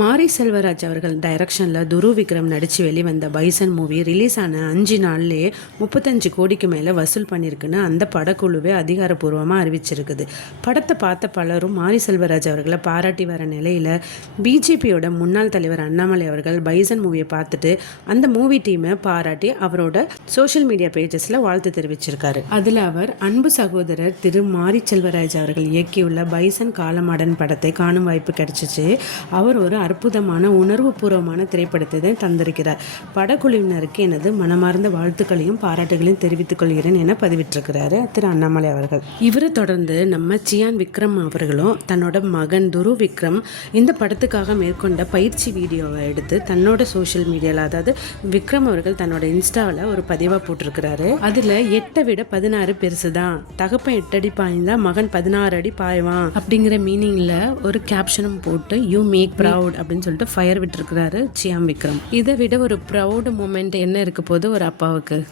மாரி செல்வராஜ் அவர்கள் டைரக்ஷனில் துரு விக்ரம் நடித்து வெளிவந்த பைசன் மூவி ரிலீஸ் ஆன அஞ்சு நாள்லேயே முப்பத்தஞ்சு கோடிக்கு மேலே வசூல் பண்ணியிருக்குன்னு அந்த படக்குழுவே அதிகாரப்பூர்வமாக அறிவிச்சிருக்குது. படத்தை பார்த்த பலரும் மாரி செல்வராஜ் அவர்களை பாராட்டி வர நிலையில் பிஜேபியோட முன்னாள் தலைவர் அண்ணாமலை அவர்கள் பைசன் மூவியை பார்த்துட்டு அந்த மூவி டீமை பாராட்டி அவரோட சோஷியல் மீடியா பேஜஸில் வாழ்த்து தெரிவிச்சிருக்காரு. அதில் அவர் அன்பு சகோதரர் திரு மாரி செல்வராஜ் அவர்கள் இயக்கியுள்ள பைசன் காலமாடன் படத்தை காணும் வாய்ப்பு கிடைச்சிச்சு. அவர் ஒரு அற்புதமான உணர்வுபூர்வமான திரைப்படத்தை தந்திருக்கிறார். படக்குழுவினருக்கு எனது மனமார்ந்த வாழ்த்துக்களையும் பாராட்டுகளையும் தெரிவித்துக் கொள்கிறேன் என பதிவிட்டிருக்கிறாரு திரு அண்ணாமலை அவர்கள். இவரை தொடர்ந்து நம்ம சியான் விக்ரம் அவர்களும் தன்னோட மகன் துரு விக்ரம் இந்த படத்துக்காக மேற்கொண்ட பயிற்சி வீடியோவை எடுத்து தன்னோட சோஷியல் மீடியாவில் அதாவது விக்ரம் அவர்கள் தன்னோட இன்ஸ்டாவில் ஒரு பதிவாக போட்டிருக்கிறாரு. அதில் எட்டை விட பதினாறு பெருசு தான். தகப்பன் எட்டடி பாய்ந்தா மகன் பதினாறு அடி பாய்வான் அப்படிங்கிற மீனிங்கில் ஒரு கேப்ஷனும் போட்டு யூ மேக் ப்ரவுட் அப்படின்னு சொல்லிட்டு ஃபயர் விட்டுருக்கிறாரு சியாம் விக்ரம். இதை விட ஒரு ப்ரௌட் மூமெண்ட் என்ன இருக்க போது ஒரு அப்பாவுக்கு?